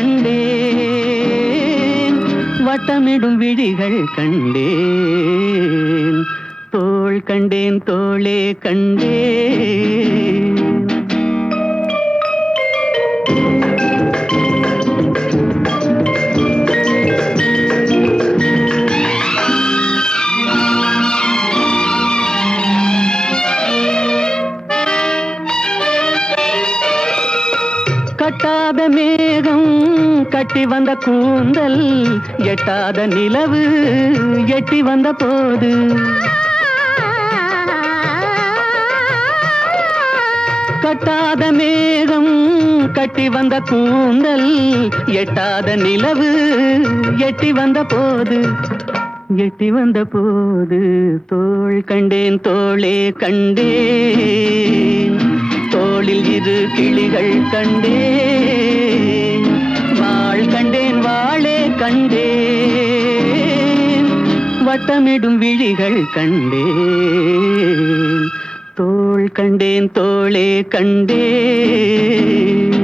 கண்டேன். வட்டமிடும் விழிகள் கண்டேன். தோள் கண்டேன் தோளே கண்டேன். எட்டி வந்த கூந்தல் எட்டாத நிலவு எட்டி வந்த போது. கட்டாத மேகம் கட்டி வந்த கூந்தல் எட்டாத நிலவு எட்டி வந்த போது. எட்டி வந்த போது தோள் கண்டேன் தோளே கண்டேன். தோளில் இரு கிளிகள் கண்டேன். கண்டேன். வட்டமிடும் விழிகள் கண்டேன். தோள் கண்டேன் தோளே கண்டேன்.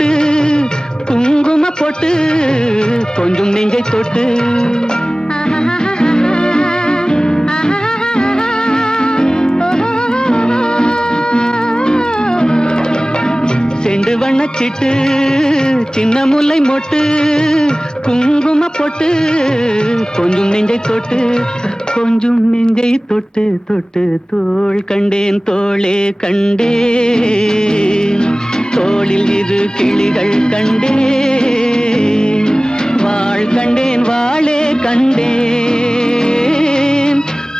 முல்லை குங்கும போட்டு கொஞ்சம் நெஞ்சை தொட்டு. செண்டு வண்ணச்சிட்டு சின்ன முல்லை மொட்டு குங்கும போட்டு கொஞ்சம் நெஞ்சை தொட்டு. கொஞ்சம் நெஞ்சை தொட்டு தொட்டு தோள் கண்டேன் தோளே கண்டேன். தோளில் இரு கிளிகள் கண்டேன். வாழ் கண்டேன் வாழே கண்டேன்.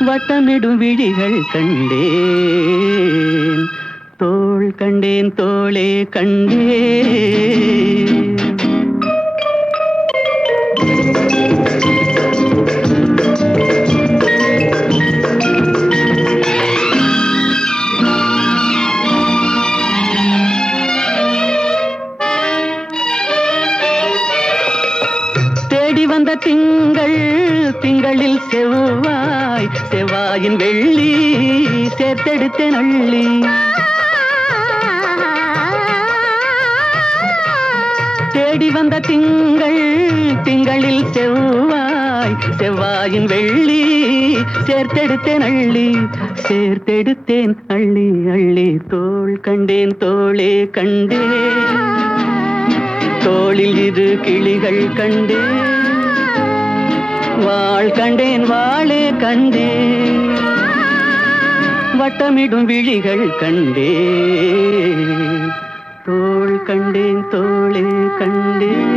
வட்டமிடும் விழிகள் கண்டேன். தோள் கண்டேன் தோளே கண்டேன். தேடி வந்த திங்கள் திங்களில் செவ்வாய் செவ்வாயின் வெள்ளி சேர்த்தெடுத்த நள்ளி. தேடி வந்த திங்கள் திங்களில் செவ்வாய் செவ்வாயின் வெள்ளி சேர்த்தெடுத்தேன் அள்ளி சேர்த்தெடுத்தேன் அள்ளி அள்ளி தோள் கண்டேன் தோளே கண்டேன். தோளில் இரு கிளிகள் கண்டேன். வாழ் கண்டேன் வாழே கண்டேன் வட்டமிடும் விழிகள் கண்டேன் தோள் கண்டேன் தோளே கண்டேன்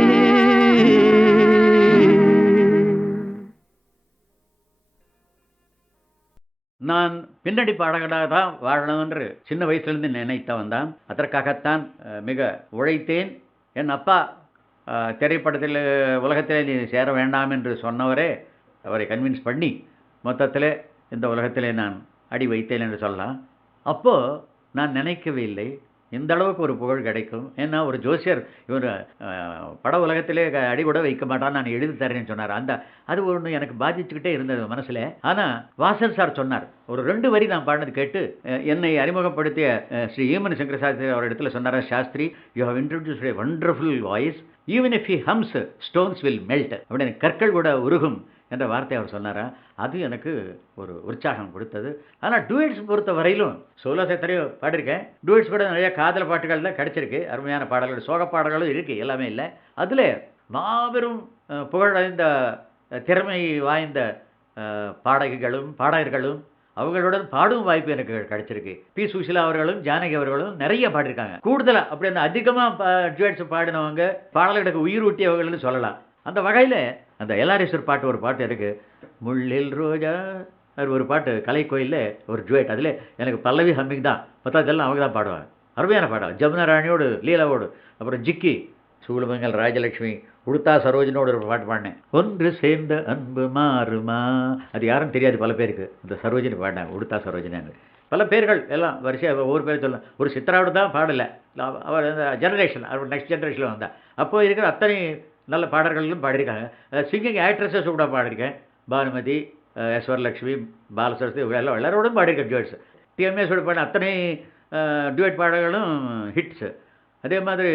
நான் பின்னணி பாடகனாக தான் வாழணும் என்று சின்ன வயசுலேருந்து நினைத்தவன் தான். அதற்காகத்தான் மிக உழைத்தேன். என் அப்பா திரைப்படத்தில் உலகத்திலே நீ சேர வேண்டாம் என்று சொன்னவரே அவரை கன்வின்ஸ் பண்ணி மொத்தத்தில் இந்த உலகத்திலே நான் அடி வைத்தேன் என்று சொல்லலாம். அப்போது நான் நினைக்கவே இல்லை. இந்த அளவுக்கு ஒரு புகழ் கிடைக்கும். ஏன்னா ஒரு ஜோசியர் இவர் பட உலகத்திலே அடிபட அடி கூட வைக்க மாட்டான் நான் எழுதி தரேன்னு சொன்னார். அந்த அது ஒன்று எனக்கு பாதிச்சுக்கிட்டே இருந்தது மனசில். ஆனால் வாசல் சார் சொன்னார். ஒரு ரெண்டு வரி நான் பாடினது கேட்டு என்னை அறிமுகப்படுத்திய ஸ்ரீ ஈமன் சங்கர சாஸ்திரி அவர் இடத்துல சொன்னார் Shastri you have introduce a wonderful voice even if he hums stones will melt அப்படின்னு கற்கள் கூட உருகும். என்ற வார்த்தை அவர் சொன்னாரா? அது எனக்கு ஒரு உற்சாகம் கொடுத்தது. ஆனால் டூயட்ஸ் பொறுத்த வரையிலும் சோலோ எத்தனையோ பாடிருக்கேன் டூயட்ஸ் கூட நிறைய காதல் பாட்டுகள் தான் கிடச்சிருக்கு. அருமையான பாடல்கள் சோக பாடல்களும் இருக்குது எல்லாமே இல்லை. அதில் மாபெரும் புகழடைந்த திறமை வாய்ந்த பாடகிகளும் பாடகர்களும் அவங்களுடன் பாடும் வாய்ப்பு எனக்கு கிடைச்சிருக்கு. பி. சுஷிலா அவர்களும் ஜானகி அவர்களும் நிறைய பாடியிருக்காங்க. கூடுதலாக அப்படி அந்த அதிகமாக டுவேட்ஸ் பாடினவங்க பாடல்களுக்கு உயிர் ஊட்டியவர்கள்னு சொல்லலாம். அந்த வகையில் அந்த எல்ஆர்எஸ்வர் பாட்டு ஒரு பாட்டு இருக்குது முள்ளில் ரோஜா அது ஒரு பாட்டு கலைக்கோயிலில் ஒரு ஜுவேட் அதில் எனக்கு பல்லவி ஹம்மிங் தான். மற்றதெல்லாம் அவங்க தான் பாடுவாங்க. அருமையான பாடம் ஜமுனா ராணியோடு லீலாவோடு அப்புறம் ஜிக்கி சூலமங்கல் ராஜலட்சுமி உடுத்தா சரோஜனோட ஒரு பாட்டு பாடினேன். ஒன்று சேர்ந்த அன்பு மாறுமா? அது யாரும் தெரியாது பல பேருக்கு. இந்த சரோஜினி பாடினேன் உடுத்தா சரோஜினு பல பேர்கள் எல்லாம் வரிசையாக ஒவ்வொரு பேர் சொல்லலாம் ஒரு சித்ராவோட தான் பாடலை. அவர் அந்த ஜெனரேஷன் அவர் நெக்ஸ்ட் ஜெனரேஷனில் வந்தால் அப்போ இருக்கிற அத்தனை நல்ல பாடல்களும் பாடியிருக்காங்க. சிங்கிங் ஆக்ட்ரஸஸ் கூட பாடியிருக்கேன். பானுமதி எஸ் வரலட்சுமி பாலசரஸ்வதி இவங்க எல்லாம் எல்லாரோடும் பாடியிருக்கேன் ஜுவட்ஸ் டிஎம்எஸோட பாடின அத்தனை டுவெட் பாடல்களும் ஹிட்ஸு அதே மாதிரி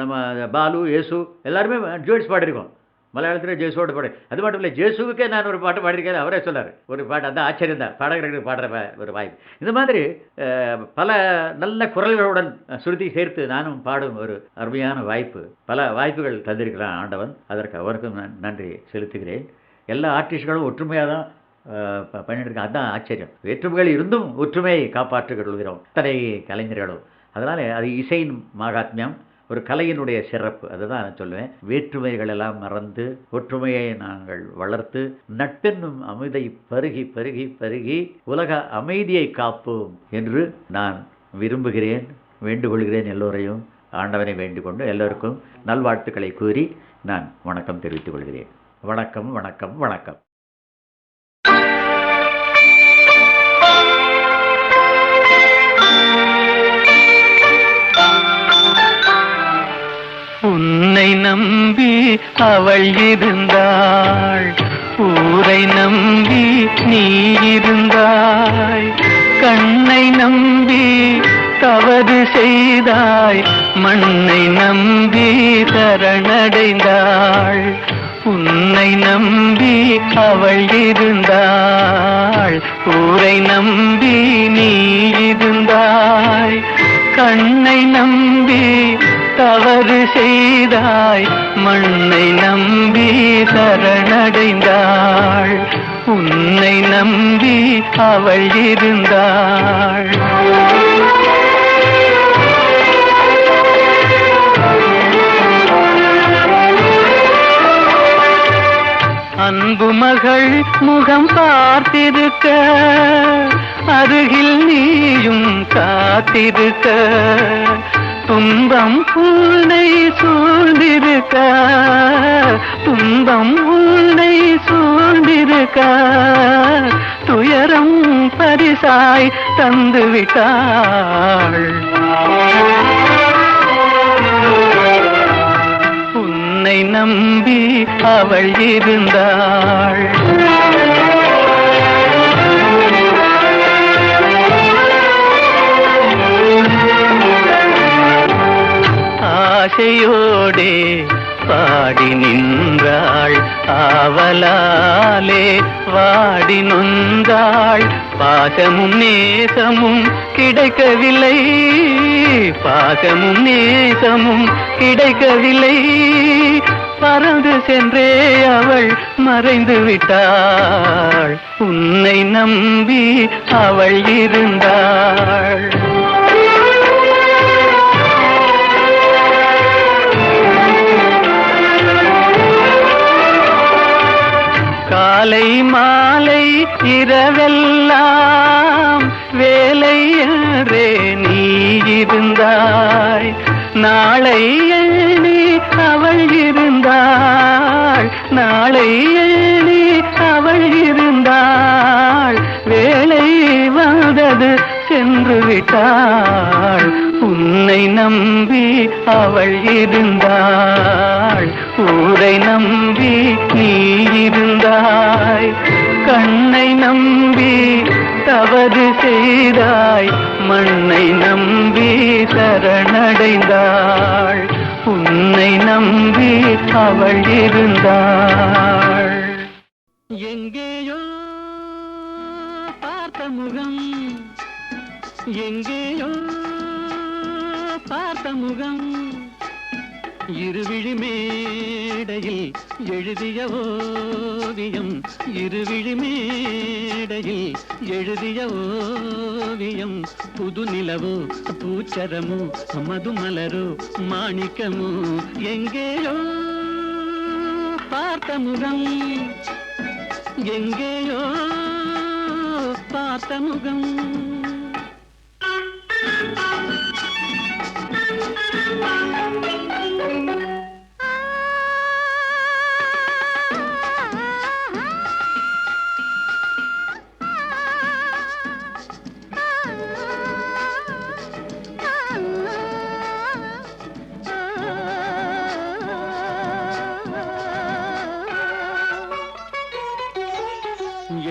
நம்ம பாலு ஏசு எல்லாருமே ஜுவட்ஸ் பாடியிருக்கோம். மலையாளத்தில் ஜேசுவோட பாடு. அது மட்டும் இல்லை ஜேசுவுக்கே நான் ஒரு பாட்டு பாடியிருக்கேன் அவரே சொன்னார் ஒரு பாட்டு அந்த ஆச்சரியம் தான். பாடகர்களுக்கு பாடுற ஒரு வாய்ப்பு. இந்த மாதிரி பல நல்ல குரல்களுடன் சுருதி சேர்த்து நானும் பாடும் ஒரு அருமையான வாய்ப்பு. பல வாய்ப்புகள் தந்திருக்கிறான் ஆண்டவன். அதற்கு அவருக்கும் நான் நன்றி செலுத்துகிறேன். எல்லா ஆர்டிஸ்ட்களும் ஒற்றுமையாக தான் ப- பண்ணிட்டு இருக்காங்க அதுதான் ஆச்சரியம். வேற்றுமைகள் இருந்தும் ஒற்றுமையை காப்பாற்றுகிறோம். அத்தனை கலைஞர்களும். அதனால் அது இசையின் மகாத்மியம். ஒரு கலையினுடைய சிறப்பு அதுதான் நான் சொல்லுவேன். வேற்றுமைகள் எல்லாம் மறந்து ஒற்றுமையை நாங்கள் வளர்த்து நட்பென்னும் அமைதை பருகி பருகி பருகி உலக அமைதியை காப்போம் என்று நான் விரும்புகிறேன் வேண்டுகொள்கிறேன் எல்லோரையும். ஆண்டவனை வேண்டிக்கொண்டு எல்லோருக்கும் நல்வாழ்த்துக்களை கூறி நான் வணக்கம் தெரிவித்துக் கொள்கிறேன். வணக்கம் வணக்கம் வணக்கம். நம்பி அவள் இருந்தாள். ஊரை நம்பி நீ இருந்தாய். கண்ணை நம்பி தவறு செய்தாய். மண்ணை நம்பி தரணடைந்தாள் உன்னை நம்பி அவள் இருந்தாள். ஊரை நம்பி நீ இருந்தாய். கண்ணை நம்பி தவறு செய்தாய் மண்ணை நம்பி சரணடைந்தாள். உன்னை நம்பி அவள் இருந்தாள். அன்பு மகள் முகம் பார்த்திருக்க அருகில் நீயும் காத்திருக்க. துன்பம் உன்னை சூழ்ந்திருக்க துன்பம் உன்னை சூழ்ந்திருக்க துயரம் பரிசாய் தந்துவிட்டாள். உன்னை நம்பி அவள் இருந்தாள். ஆசையோடே பாடி நின்றாள். ஆவலாலே வாடி நொந்தாள். பாசமும் நேசமும் கிடைக்கவில்லை. பாசமும் நேசமும் கிடைக்கவில்லை. பறந்து சென்றே அவள் மறைந்து விட்டாள். உன்னை நம்பி அவள் இருந்தாள். காலை மாலை இரவெல்லாம் வேலை என்றே நீ இருந்தாய். நாளை எண்ணி அவள் இருந்தாள். நாளை எண்ணி அவள் இருந்தாள். வேலை வந்தது சென்று விட்டாள். உன்னை நம்பி அவள் இருந்தாள். ஊரை நம்பி நீ இருந்தாய். கண்ணை நம்பி தவறு செய்தாய். மண்ணை நம்பி சரணடைந்தாள். உன்னை நம்பி அவள் இருந்தாள். எங்கேயோ பார்த்த முகம் எங்கேயோ சமுகம் இருவிழி மேடையில் எழுதிய ஓவியம். இருவிழி மேடையில் எழுதிய ஓவியம். புது நிலவோ பூச்சரமோ மதுமலரோ மாணிக்கமோ எங்கேயோ பார்த்த முகம். எங்கேயோ பார்த்த முகம்.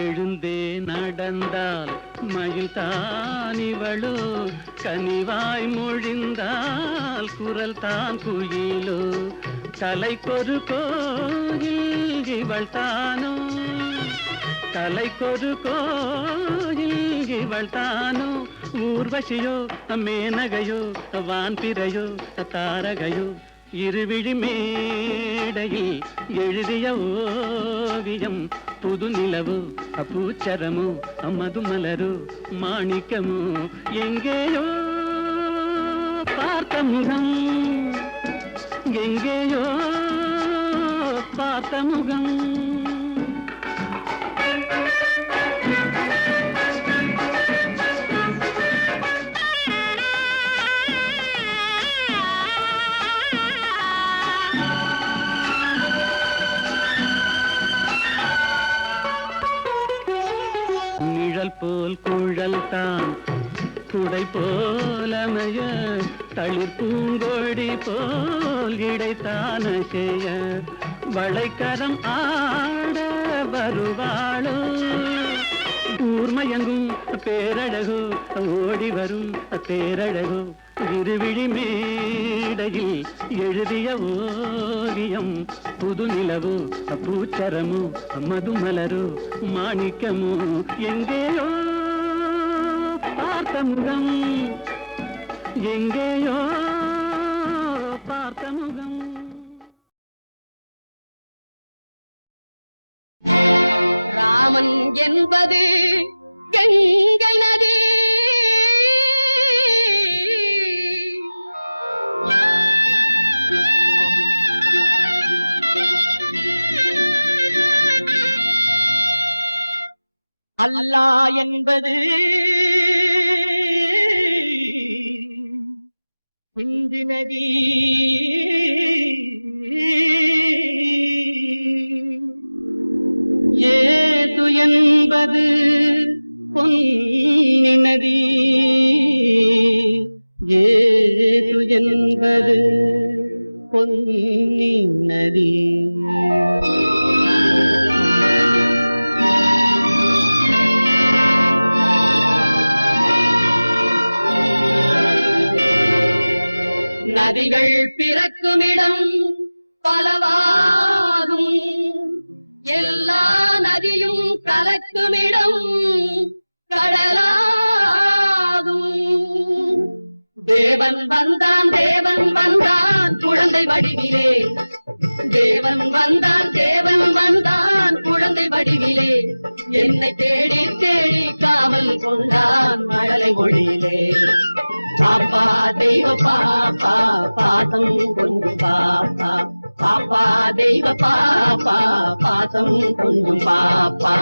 எழுந்தே நடந்தால் மயில் அவளோ கனிவாய் மொழிந்தால் குரல் தான் குயிலோ. தலைக்கொரு கோயில் இவள் தானோ? தலைக்கொரு கோயில் இவள் தானோ? ஊர்வசியோ மேனகையோ வான்பிரையோ தாரகையோ இருவிழி மேடையில் எழுதிய ஓவியம் புது நிலவு நிலவோ அம்மது மலரு மாணிக்கமோ. எங்கேயோ பார்த்த முகம் எங்கேயோ பார்த்த முகம். தளிர் பூங்கொடி போல் இடைத்தான செய்ய வளைக்கரம் ஆட வருவாளோ? ஊர்மயங்கும் பேரழகோ ஓடி வரும் பேரழகோ இருவிழி மேடையில் எழுதிய ஓவியம் புது நிலவு பூச்சரமு மதுமலரு மாணிக்கமு எங்கேயோ பார்த்த முகம். எங்கேயோ பார்த்த முகம். ராமன் என்பது கங்கை நதி. அல்லா என்பது சிந்து நதி. ஏது என்பது பொன்னி நதி. ஏது என்பது பொன்னி நதிகள் பிறக்குமிடம் பலவாகும். எல்லா நதியும் கலக்குமிடம் கடலாகும். தேவன் வந்தான் தேவன் வந்தான் குழந்தை வடிவிலே. தேவன் வந்தான் தேவன் வந்தான். வடிவிலே என்னை தேடி தேடி காவல் கொண்டான் மழலை மொழியிலே பாப்பா தெய்வ பாப்பா பாசம் கொஞ்சம் பாப்பா. பாப்பா தெய்வ பாப்பா பாசம் கொஞ்சம் பாப்பா.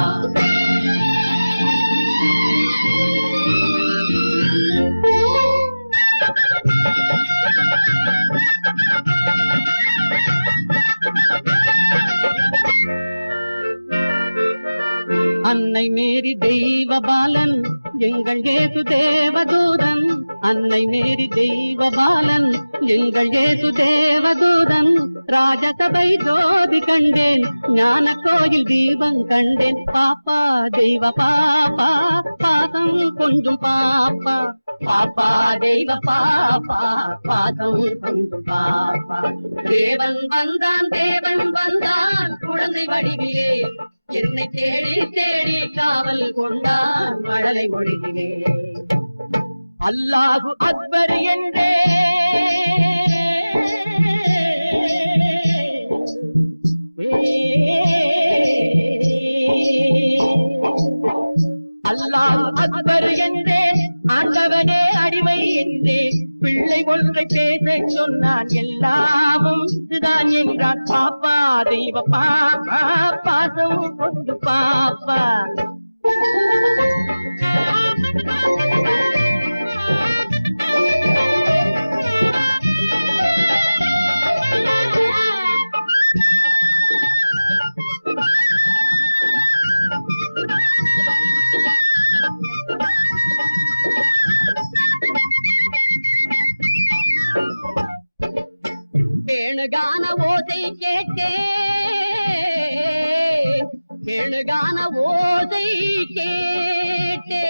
அன்னை மேரி தெய்வ பாலன் எங்கள் ஏசு தேவதூதன். அன்னை மேரி தெய்வ பாலன் எங்கள் ஏசு தேவதூதன். ராஜசபை ஜோதி கண்டேன் ஞான கோயில் தீபம் கண்டேன். பாப்பா தெய்வ பாப்பா பாதம் கொஞ்சம் பாப்பா. பாப்பா தெய்வ பாப்பா பாதம் கொஞ்சம் பாப்பா. தேவன் வந்தான் தேவன் வந்தான் உன்னை தேடி தேடி காவல் கொண்டான் மழலை மொழியிலே அல்லாஹு அக்பர் என்றே. அல்லாஹ் அக்பர் என்றேன் ஆண்டவனே அடிமை என்றேன் பிள்ளை ஒன்றை பேச சொன்னான் எல்லாமும். இதுதான் என்றான் பாப்பா தெய்வ பாப்பா பாசம் கொண்டு பாப்பா. கேட்டே. கேளுகான ஓசை கேட்டே.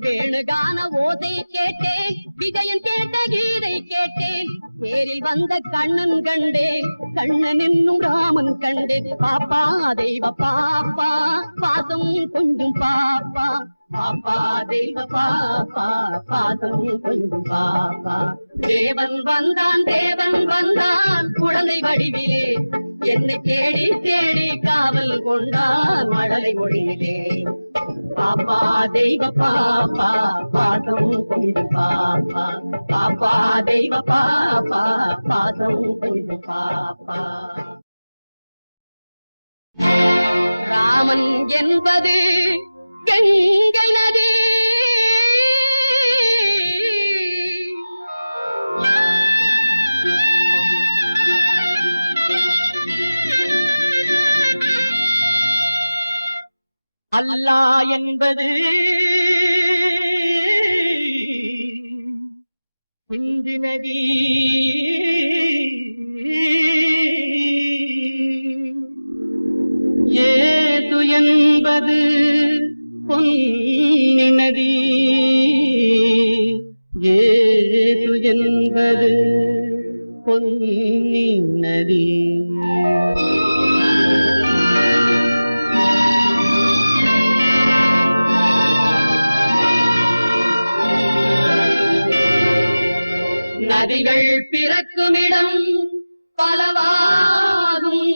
கேளுகான ஓசை கேட்டேன் விஜயன் கேட்ட கீதை கேட்டேன். பேரில் வந்த கண்ணன் கண்டேன். கண்ணன் என்னும் ராமன் கண்டேன். பாப்பா தெய்வ பாப்பா பாசம் கொஞ்சம் பாப்பா. பாப்பா தெய்வ பாப்பா பாதம் கொஞ்சம் பாப்பா. தேவன் வந்தான் தேவன் வந்தான் குழந்தை வடிவிலே. என்னை தேடி தேடி காவல் கொண்டார் மடலை மொழியிலே பாப்பா தெய்வ பாப்பா பாதம் கொஞ்சம் பாப்பா. பாப்பா தெய்வ பாப்பா பாதம் கொஞ்சம் பாப்பா. ராமன் என்பது கங்கை நதி அல்லா என்பது இந்து நதி. ஏது என்பது பொன்னி நதி ஏது என்பது பொன்னி நதி நதிகள் பிறக்குமிடம் பலவாகும்.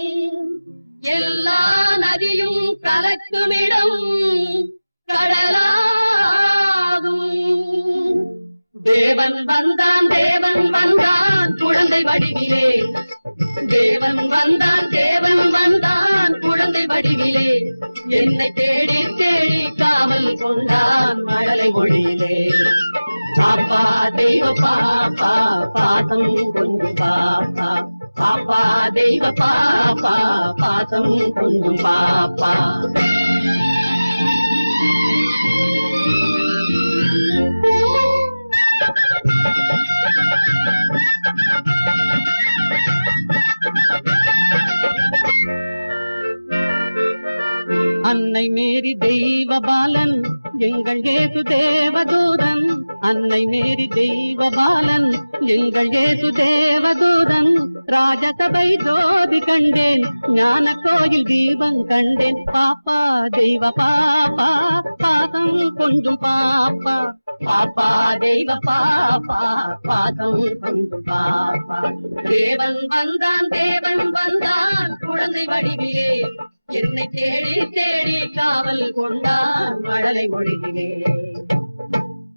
எல்லா நதியும் கலக்குமிடம் கடலாகும். தேவன் வந்தான் தேவன் வந்தான் குழந்தை வடிவிலே. தேவன் வந்தான் தேவன் வந்தான் குழந்தை வடிவிலே. என்னை தேடி தேடி காவல் கொண்டான் மழலை மொழியிலே பாப்பா தெய்வ பாப்பா பாதம் கொண்டு பாப்பா. பாப்பா தெய்வ பாப்பா பாதம் கொண்டு பாப்பா. அன்னை மேரி தெய்வ பாலன் எங்கள் ஏசு தேவதூதன். அன்னை மேரி தெய்வ பாலன் எங்கள் ஏசு தேவதூதன். ராஜசபை ஜோதி கண்டேன் ஞான கோயில் தீபம் கண்டேன். பாப்பா தெய்வ பாப்பா பாசம் கொஞ்சம் பாப்பா. பாப்பா தெய்வ பாப்பா பாதம் வந்து பாப்பா. தேவன் வந்தான் தேவன் வந்தான் குழந்தை வடிவிலே. என்னை தேடி தேடி காவல் கொண்டான் மழலை மொழியிலே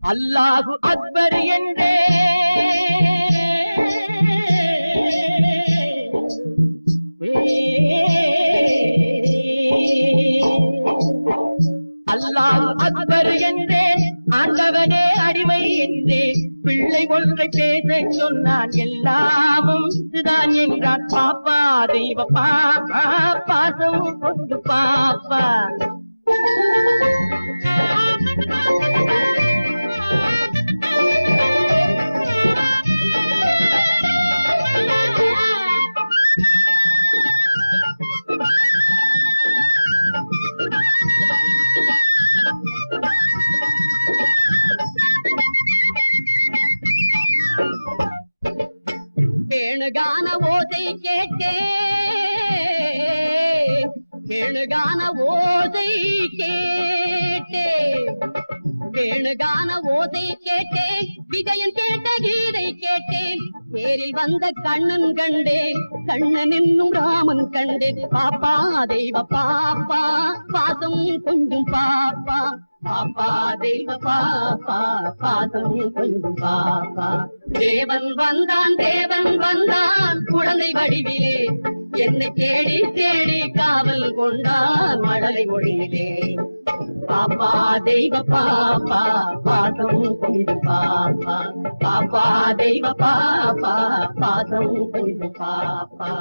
அல்லாஹு அக்பர் என்றே. அல்லாஹ் அக்பர் என்றே. ஆண்டவனே அடிமை என்றே பிள்ளை ஒன்றை பேச சொன்னான் எல்லாமும். இதுதான் என்றான் பாப்பா தெய்வ பாப்பா பாசமும் கொண்டு பாப்பா. கேளுகான ஓசை கேட்டே கேளுகான ஓசை கேட்டே. வேணுகான ஓசை கேட்டேன் விஜயன் கேட்ட கீதை கேட்டேன் தேரில் வந்த கண்ணன் கண்டேன். கண்ணன் என்னும் ராமன் கண்டேன். பாப்பா தெய்வ பாப்பா பாசம் கொஞ்சம் பாப்பா. பாப்பா தெய்வ பாப்பா பாதம் கொஞ்சம் பாப்பா. தேவன் வந்தான் தேவன் வந்தான் குழந்தை வடிவிலே. என்னை தேடி தேடி காவல் கொண்டான் மடலை மொழியிலே பாப்பா தெய்வ பாப்பா பாதம் கொஞ்சம் பாப்பா. பாப்பா தெய்வ பாப்பா பாதம் கொஞ்சம் பாப்பா.